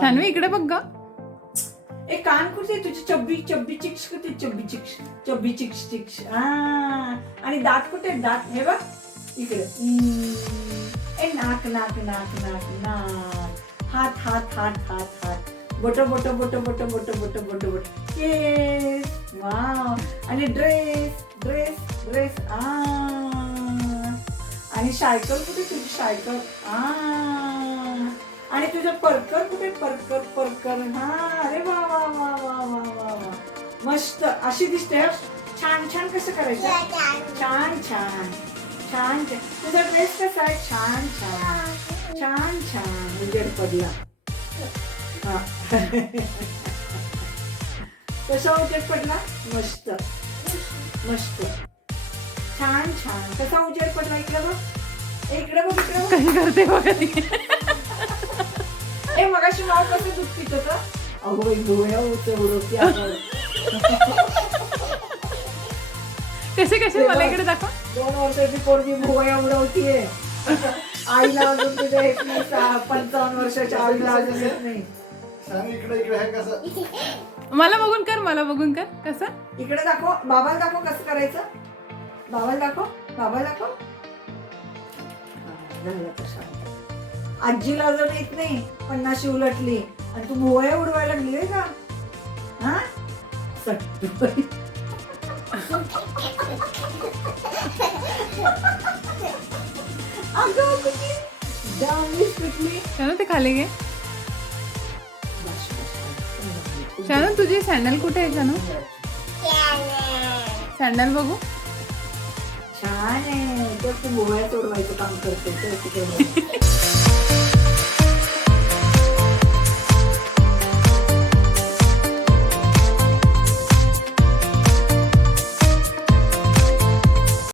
शान्वी इकडे बघ ग. एक कान कुठे तुझी चब्बी चब्बी चिक्स कुठे चब्बी चिक्स चिक्स आणि दात कुठे दात हे बघ इकडे ए नाक नाक नाक नाक नाक हात हात हात हात हात बोट बोट बोट बोट बोट बोट बोट बोट केस वाव आणि ड्रेस ड्रेस ड्रेस आणि सायकल कुठे तुझी सायकल आणि तुझं परकर कुठे परकर परकर अरे वा वा वा वा वा वा वा मस्त अशी दिसते छान छान कसं करायचं छान छान छान छान तुझा ड्रेस कसा आहे छान छान छान छान उजेड पडला कसा उजेड पडला मस्त मस्त छान छान कसा उजेड पडला इकडे बघ इकडे बघ इकडे बघ कशी करते बघा ती. ए मगाशी माव कसं दूध पित होतं अगो डोळ्या उडवते कसे कसे मला इकडे दाखव. 2 वर्षाची पोरगी भोवया उडवतीये आईला अजून तुझ्या 55 वर्षाच्या आईला अजून येत नाही. इकडे इकडे आहे कसं मला बघून कर मला बघून कर कसं. इकडे दाखव बाबाला दाखव कसं करायचं बाबाला दाखव बाबाला दाखव झालं तर शांत. आजीला अजून येत नाही 50 उलटली आणि तू भोवया उडवायला लागली आहे का हा सट्टू अगं कुठली डांबलीस कुठली शानू ते खाली घे. शानू तुझी सँडल कुठे आहे शानू. सँडल बघू. छान आहे तर तू भोवया सोडवायचं काम करते